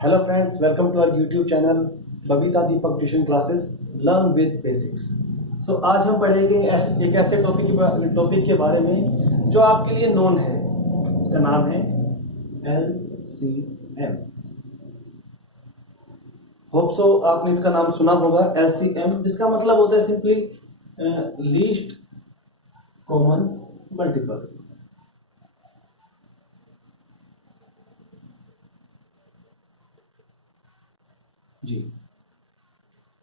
Hello friends, welcome to our YouTube channel Babita Deepak tuition classes learn with basics. So आज हम पढ़ेंगे एक ऐसे टॉपिक के बारे में जो आपके लिए नोन है। इसका नाम है LCM। होप सो आपने इसका नाम सुना होगा LCM, जिसका मतलब होता है सिंपली लीस्ट कॉमन मल्टीपल। जी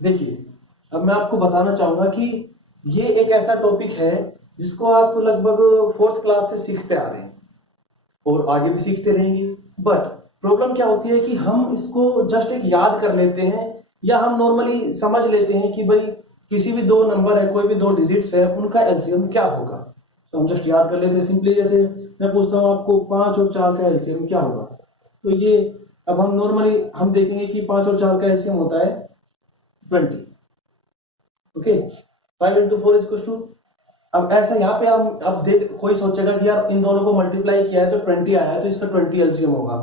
देखिए, अब मैं आपको बताना चाहूंगा कि ये एक ऐसा टॉपिक है जिसको आप लगभग फोर्थ क्लास से सीखते आ रहे हैं और आगे भी सीखते रहेंगे। बट प्रॉब्लम क्या होती है कि हम इसको जस्ट एक याद कर लेते हैं या हम नॉर्मली समझ लेते हैं कि भाई किसी भी दो नंबर है, कोई भी दो डिजिट्स है, उनका एलसीएम क्या होगा। तो हम जस्ट याद कर लेते हैं सिंपली। जैसे मैं पूछता हूँ आपको 5 और 4 का एलसीएम क्या होगा, तो ये अब हम नॉर्मली हम देखेंगे कि 5 और 4 का एलसीएम होता है 20। Okay, 5 into 4 is two. अब ऐसा यहाँ पे हम अब देख कोई सोचेगा कि यार इन दोनों को मल्टीप्लाई किया है तो 20 आया है, तो इसका 20 एलसीएम होगा।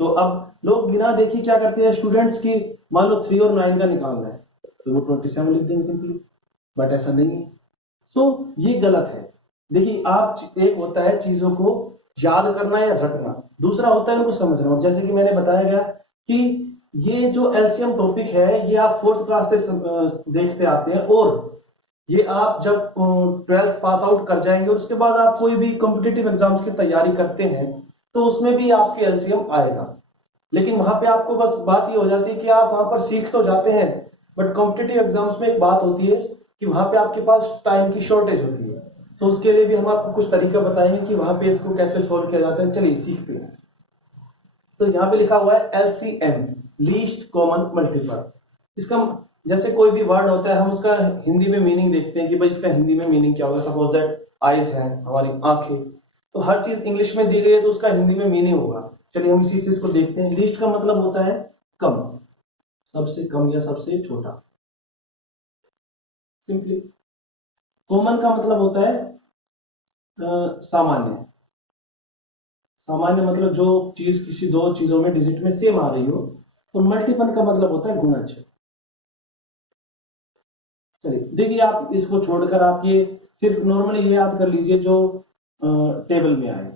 तो अब लोग बिना देखे क्या करते हैं स्टूडेंट्स की, मान लो 3 और 9 का निकालना है तो वो 27 लिख देंगे सिंपली। बट ऐसा नहीं है। सो ये गलत है। देखिए, आप एक होता है चीजों को याद करना या रखना, दूसरा होता है उनको समझना। और जैसे कि मैंने बताया गया कि ये जो एलसीएम टॉपिक है ये आप फोर्थ क्लास से देखते आते हैं, और ये आप जब 12th पास आउट कर जाएंगे उसके बाद आप कोई भी कॉम्पिटिटिव एग्जाम्स की तैयारी करते हैं तो उसमें भी आपके एलसीएम आएगा। लेकिन वहां पे आपको बस बात ये हो जाती है कि आप वहां पर सीख तो जाते हैं, बट कॉम्पिटिटिव एग्जाम्स में एक बात होती है कि वहां पे आपके पास टाइम की शॉर्टेज होती है। तो उसके लिए भी हम आपको कुछ तरीका बताएंगे कि वहां पे इसको कैसे सोल्व किया जाता है। चलिए सीखते हैं। तो यहाँ पे लिखा हुआ है LCM, लीस्ट कॉमन मल्टीपल। इसका जैसे कोई भी वर्ड होता है हम उसका हिंदी में मीनिंग देखते हैं कि भाई इसका हिंदी में मीनिंग क्या होगा। सपोज दैट आईज है, हमारी आंखें, तो हर चीज इंग्लिश में दी गई है तो उसका हिंदी में मीनिंग होगा। चलिए हम इसी चीज को देखते हैं। लीस्ट का मतलब होता है कम, सबसे कम या सबसे छोटा, सिंपली। कॉमन का मतलब होता है सामान्य। सामान्य मतलब जो चीज किसी दो चीजों में डिजिट में सेम आ रही हो। तो मल्टीपल का मतलब होता है गुणज। चलिए देखिए, आप इसको छोड़कर आप ये सिर्फ नॉर्मली ये याद कर लीजिए जो टेबल में आए।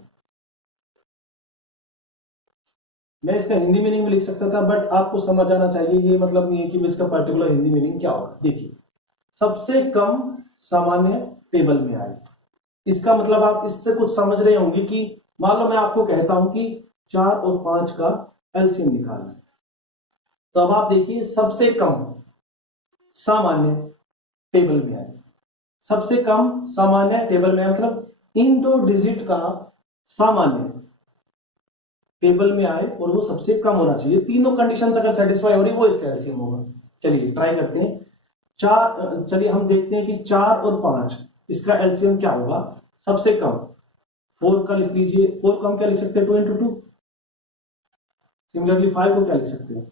मैं इसका हिंदी मीनिंग में लिख सकता था, बट आपको समझ आना चाहिए, ये मतलब नहीं है कि इसका पर्टिकुलर हिंदी मीनिंग क्या होगा। देखिए, सबसे कम सामान्य टेबल में आए, इसका मतलब आप इससे कुछ समझ रहे होंगे कि मान लो मैं आपको कहता हूं कि 4 और 5 का एलसीएम निकालना है, तो अब आप देखिए सबसे कम सामान्य टेबल में आए। सबसे कम सामान्य टेबल में मतलब इन दो डिजिट का सामान्य टेबल में आए और वो सबसे कम होना चाहिए। तीनों कंडीशंस अगर सेटिस्फाई हो रही वो इसका एलसीएम होगा। चलिए ट्राई करते हैं। चलिए हम देखते हैं कि 4 और 5 इसका एलसीएम क्या होगा। सबसे कम 4 का लिख लीजिए। 4 कम क्या लिख सकते हैं, 2 इंटू 2। सिमिलरली 5 को क्या लिख सकते हैं,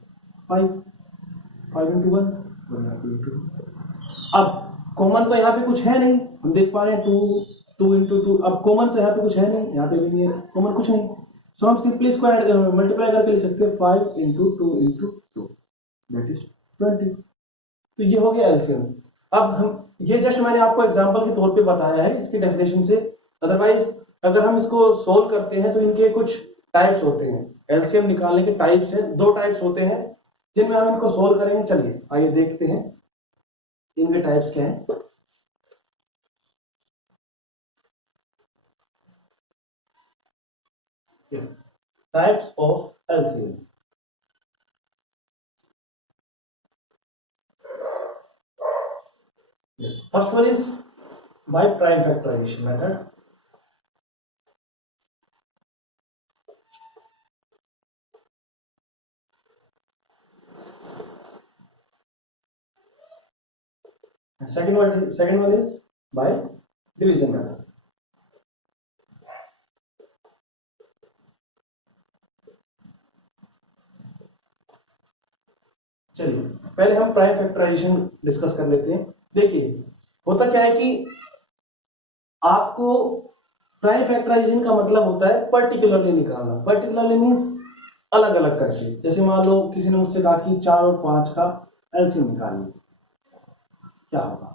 5 इंटू 1, 2 इंटू। अब कॉमन तो यहाँ पे कुछ है नहीं, हम देख पा रहे हैं 2 इंटू 2। अब कॉमन तो यहाँ पे कुछ है नहीं, यहाँ पे भी नहीं है कॉमन, कुछ नहीं। सो हम सिंपली इसको मल्टीप्लाई करके लिख सकते हैं 5 इंटू 2 इंटू 2, दैट इज 20। तो ये हो गया एलसीएम। अब हम ये जस्ट मैंने आपको एग्जांपल के तौर पे बताया है इसकी डेफिनेशन से। अदरवाइज अगर हम इसको सोल्व करते हैं तो इनके कुछ टाइप्स होते हैं। एलसीएम निकालने के टाइप्स हैं, दो टाइप्स होते हैं जिनमें हम इनको सोल्व करेंगे। चलिए आइए देखते हैं इनके टाइप्स क्या हैं। Yes, types of LCM. Yes, first one is by prime factorization method. And second one is by division method. चलिए पहले हम प्राइम फैक्टराइजेशन डिस्कस कर लेते हैं। देखिए होता क्या है कि आपको प्राइम फैक्टराइजेशन का मतलब होता है पर्टिकुलरली निकालना। पर्टिकुलरली मींस अलग अलग करके। जैसे मान लो किसी ने मुझसे कहा कि 4 और 5 का एलसीएम निकालिए, क्या होगा?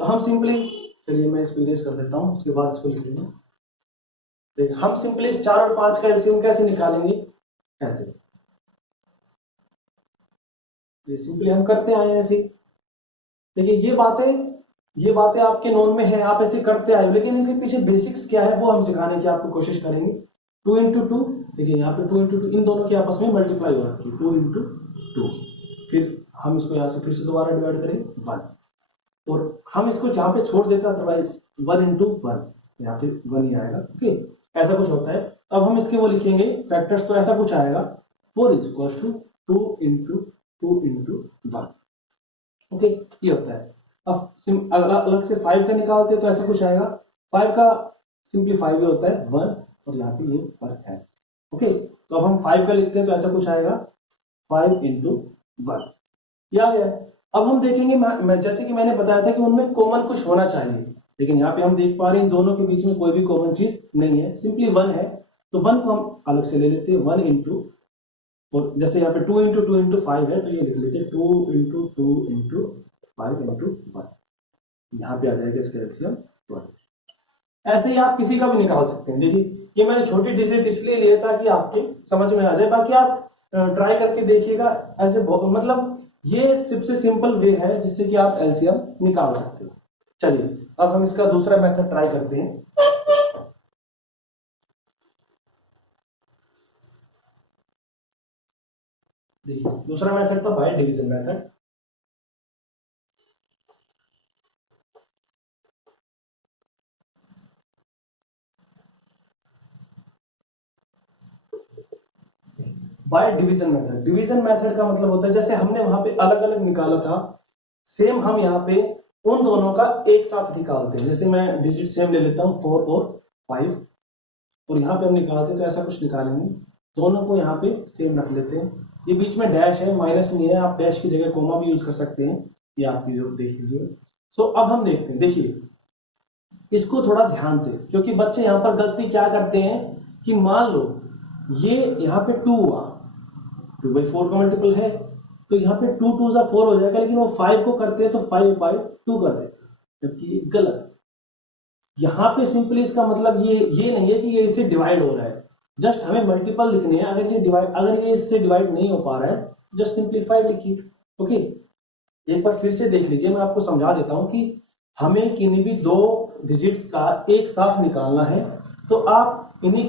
तो हम सिंपली, चलिए मैं इसको इरेज कर देता हूं, उसके बाद इसको लिख लेंगे। हम सिंपली 4 और 5 का एलसीएम कैसे निकालेंगे? ऐसे, ये सिंपली हम करते आए हैं ऐसे। देखिए ये बातें आपके नॉन में है, आप ऐसे करते आए, लेकिन इनके पीछे बेसिक्स क्या है वो हम सिखाने की आपको कोशिश करेंगे। 2 इंटू 2, देखिए यहाँ पे 2 इंटू 2 इन दोनों के आपस में मल्टीप्लाई हो रखी है, 2 इंटू 2। फिर हम इसको यहाँ से फिर से दोबारा डिवाइड करेंगे 1, और हम इसको जहाँ पे छोड़ देते हैं अदरवाइज 1 इंटू 1, यहाँ पे 1 ही आएगा। ओके, ऐसा कुछ होता है। अब हम इसके वो लिखेंगे फैक्टर्स, तो ऐसा कुछ आएगा 4 is equal to 2 into 2 into 1। Okay, ये होता है। अब अलग से 5 का निकालते हैं तो ऐसा कुछ आएगा, 5 का सिंपली 5 होता है 1, और यहाँ पे ये वर्क है। ओके, तो अब हम 5 का लिखते हैं तो ऐसा कुछ आएगा 5 इंटू 1, ये आ गया। अब हम देखेंगे, मैं जैसे कि मैंने बताया था कि उनमें कॉमन कुछ होना चाहिए, लेकिन यहाँ पे हम देख पा रहे हैं इन दोनों के बीच में कोई भी कॉमन चीज नहीं है, सिंपली 1 है। तो 1 को हम अलग से ले लेते हैं, 1 इंटू, और जैसे यहाँ पे 2 इंटू 2 इंटू 5 है, तो ये लिख लेते हैं 2 इंटू 2 इंटू 5 इंटू 1, यहाँ पे आ जाएगा इसका एलसीएम 12। ऐसे ही आप किसी का भी निकाल सकते हैं। देखिए ये मैंने छोटी डिजिट इसलिए लिया ताकि आपके समझ में आ जाए, बाकी आप ट्राई करके देखिएगा। ऐसे मतलब ये सबसे सिंपल वे है जिससे कि आप एलसीएम निकाल सकते हो। चलिए अब हम इसका दूसरा मेथड ट्राई करते हैं। देखिए दूसरा मेथड था by division method. By division method, division method का मतलब होता है जैसे हमने वहां पे अलग अलग निकाला था, सेम हम यहाँ पे उन दोनों का एक साथ निकालते हैं। जैसे मैं डिजिट सेम ले लेता हूँ 4 और 5, और यहाँ पे हम निकालते हैं तो ऐसा कुछ निकालेंगे, दोनों को यहाँ पे सेम रख लेते हैं। ये बीच में डैश है, माइनस नहीं है, आप डैश की जगह कोमा भी यूज कर सकते हैं, ये आपकी जरूरत देख लीजिए। सो अब हम देखते हैं, देखिए इसको थोड़ा ध्यान से, क्योंकि बच्चे यहाँ पर गलती क्या करते हैं कि मान लो ये यहाँ पे 2 हुआ, 2/4 का मल्टीपल है, तो यहाँ पे 2 2 जा 4 हो जाएगा, लेकिन वो 5 को करते हैं तो 5/2 कर देते हैं, जबकि ये गलत। यहाँ पे सिंपली इसका मतलब ये नहीं है कि ये इससे डिवाइड हो रहा है, जस्ट हमें मल्टीपल लिखने हैं। अगर ये इससे डिवाइड नहीं हो पा रहा है, जस्ट सिंप्लीफाई लिखिए। ओके, एक बार फिर से देख लीजिए, मैं आपको समझा देता हूं कि हमें किन्हीं भी 2 डिजिट्स का एक साथ निकालना है, तो आप इन्हीं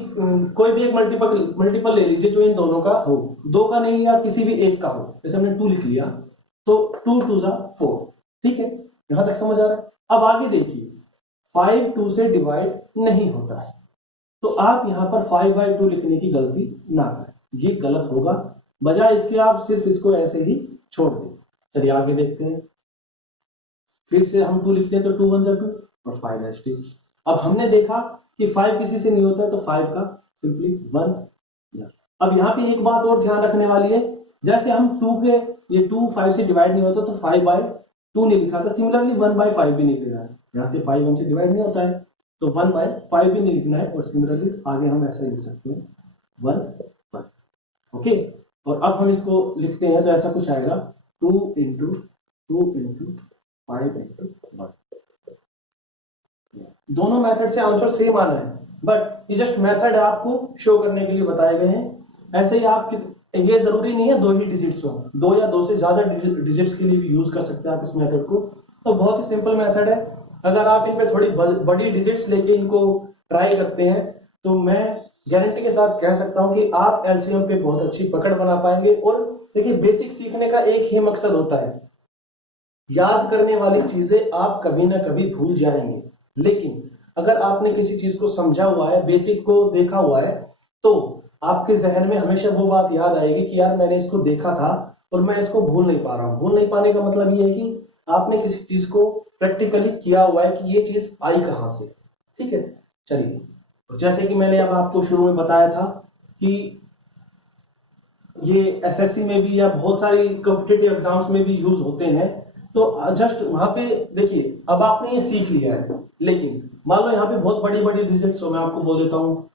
कोई भी एक मल्टीपल ले लीजिए जो इन दोनों का हो, 2 का नहीं या किसी भी एक का हो। जैसे हमने 2 लिख लिया तो 2 2 जा 4, ठीक है, यहां तक समझ आ रहा है। अब आगे देखिए 5 2 से डिवाइड नहीं होता है, तो आप यहां पर 5/2 लिखने की गलती ना करें, ये गलत होगा। बजाय इसके आप सिर्फ इसको ऐसे ही छोड़ दें। चलिए आगे देखते हैं, फिर से हम 2 लिखते हैं तो 2 1 जा 2 और 5 है 6। अब हमने देखा कि 5 किसी से नहीं होता है, तो 5 का सिंपली 1। अब यहाँ पे एक बात और ध्यान रखने वाली है, जैसे हम 2 के ये 2 5 से डिवाइड नहीं होता तो 5/2 नहीं लिखा था, सिमिलरली 1/5 भी नहीं लिखना है। यहाँ से 5 1 से डिवाइड नहीं होता है तो 1/5 भी नहीं लिखना है, और सिमिलरली आगे हम ऐसा लिख सकते हैं 1 1। ओके, और अब हम इसको लिखते हैं तो ऐसा कुछ आएगा 2 इंटू 2 इंटू 5 इंटू 1। दोनों मेथड से आंसर सेम आना है, बट ये जस्ट मेथड आपको शो करने के लिए बताए गए हैं। ऐसे ही आप ये जरूरी नहीं है 2 ही डिजिट्स हो, 2 या 2 से ज्यादा डिजिट्स के लिए भी यूज कर सकते हैं आप इस मेथड को। तो बहुत ही सिंपल मेथड है। अगर आप इन पे थोड़ी बड़ी डिजिट्स लेके इनको ट्राई करते हैं तो मैं गारंटी के साथ कह सकता हूं कि आप एलसीएम पे बहुत अच्छी पकड़ बना पाएंगे। और देखिए बेसिक सीखने का एक ही मकसद होता है, याद करने वाली चीजें आप कभी ना कभी भूल जाएंगे, लेकिन अगर आपने किसी चीज को समझा हुआ है, बेसिक को देखा हुआ है, तो आपके जहन में हमेशा वो बात याद आएगी कि यार मैंने इसको देखा था और मैं इसको भूल नहीं पा रहा हूं। भूल नहीं पाने का मतलब ये है कि आपने किसी चीज को प्रैक्टिकली किया हुआ है कि ये चीज आई कहां से। ठीक है, चलिए, जैसे कि मैंने अब आपको शुरू में बताया था कि ये एसएससी में भी या बहुत सारी कॉम्पिटिटिव एग्जाम्स में भी यूज होते हैं। तो जस्ट वहां पे देखिए, अब आपने ये सीख लिया है, लेकिन मान लो यहाँ पे बहुत बड़ी बड़ी डिजिट्स हो, मैं आपको बोल देता हूँ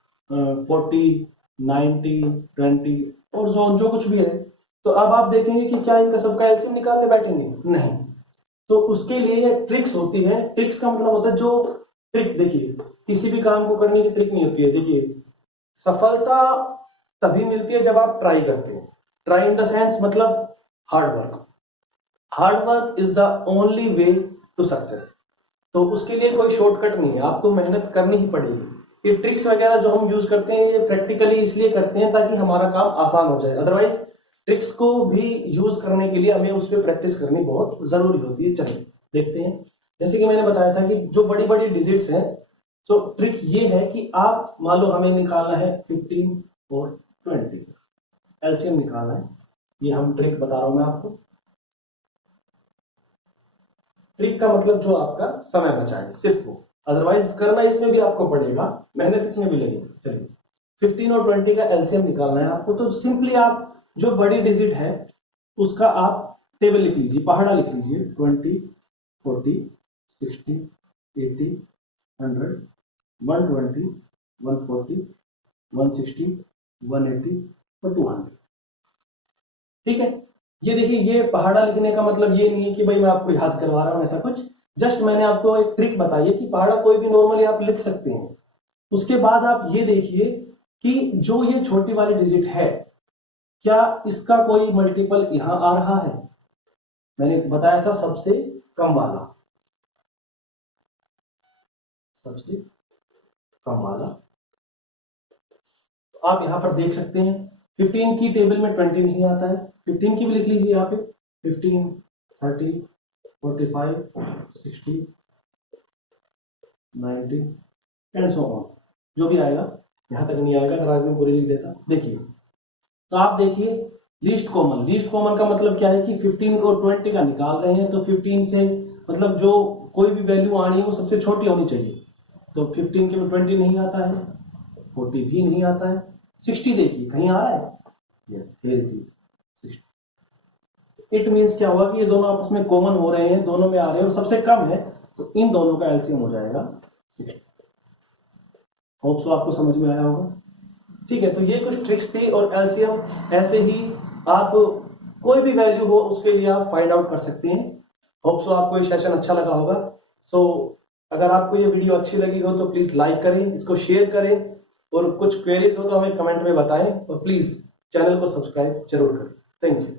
40 90 20 और जोन जो कुछ भी है। तो अब आप देखेंगे कि क्या इनका सबका एलसीएम निकालने बैठेंगे, नहीं। तो उसके लिए ये ट्रिक्स होती है। ट्रिक्स का मतलब होता है जो ट्रिक, देखिए किसी भी काम को करने की ट्रिक नहीं होती है। देखिए सफलता तभी मिलती है जब आप ट्राई करते हैं। ट्राई इन द सेंस मतलब hard work. Hard work is the only way to success. तो उसके लिए कोई शॉर्टकट नहीं है, आपको मेहनत करनी ही पड़ेगी। ये ट्रिक्स वगैरह जो हम यूज करते हैं ये प्रैक्टिकली इसलिए करते हैं ताकि हमारा काम आसान हो जाए। अदरवाइज ट्रिक्स को भी यूज करने के लिए हमें उस पर प्रैक्टिस करनी बहुत जरूरी होती है। चलिए देखते हैं। जैसे कि मैंने बताया था कि जो बड़ी बड़ी डिजिट्स हैं, तो ट्रिक ये है कि आप मान लो हमें निकालना है 15 और 20, एलसीएम निकालना है। ये हम ट्रिक बता रहा हूं मैं आपको। ट्रिक का मतलब जो आपका समय बचाए, सिर्फ वो। अदरवाइज करना इसमें भी आपको पड़ेगा, मेहनत इसमें भी लगेगी। चलिए 15 और 20 का एलसीएम निकालना है आपको। तो सिंपली आप जो बड़ी डिजिट है उसका आप टेबल लिख लीजिए, पहाड़ा लिख लीजिए। 20, 40, 60, 80, 100, 120, 140, 160, 180 और 200। ठीक है। ये देखिए, ये पहाड़ा लिखने का मतलब ये नहीं है कि भाई मैं आपको याद करवा रहा हूं ऐसा कुछ। जस्ट मैंने आपको एक ट्रिक बताई है कि पहाड़ा कोई भी नॉर्मली आप लिख सकते हैं। उसके बाद आप ये देखिए कि जो ये छोटी वाली डिजिट है, क्या इसका कोई मल्टीपल यहां आ रहा है? मैंने बताया था सबसे कम वाला, सबसे कम वाला। तो आप यहां पर देख सकते हैं 15 की टेबल में 20 नहीं आता है। 15 की भी लिख लीजिए यहाँ पे, 15, 30, 45, 60, 90 एंड सो ऑन। जो भी आएगा, यहां तक नहीं आएगा, दराज में पूरी लिख देता। देखिए, तो आप देखिए लीस्ट कॉमन। लीस्ट कॉमन का मतलब क्या है कि 15 और 20 का निकाल रहे हैं, तो 15 से मतलब जो कोई भी वैल्यू आनी है वो सबसे छोटी होनी चाहिए। तो 15 के में 20 नहीं आता है, 40 भी नहीं आता है, 60 देखिए कहीं आ रहा है, yes here it is 60। It means क्या होगा कि ये दोनों आपस में कॉमन हो रहे हैं, दोनों में आ रहे हैं और सबसे कम है, तो इन दोनों का एलसीएम हो जाएगा 60। होप सो आपको समझ में आया होगा। ठीक है, तो ये कुछ ट्रिक्स थी। और एलसीएम ऐसे ही आप कोई भी वैल्यू हो उसके लिए आप फाइंड आउट कर सकते हैं। होप सो आपको ये सेशन अच्छा लगा होगा। सो अगर आपको ये वीडियो अच्छी लगी हो तो प्लीज लाइक करें, इसको शेयर करें, और कुछ क्वेरीज हो तो हमें कमेंट में बताएं, और प्लीज चैनल को सब्सक्राइब जरूर करें। Thank you.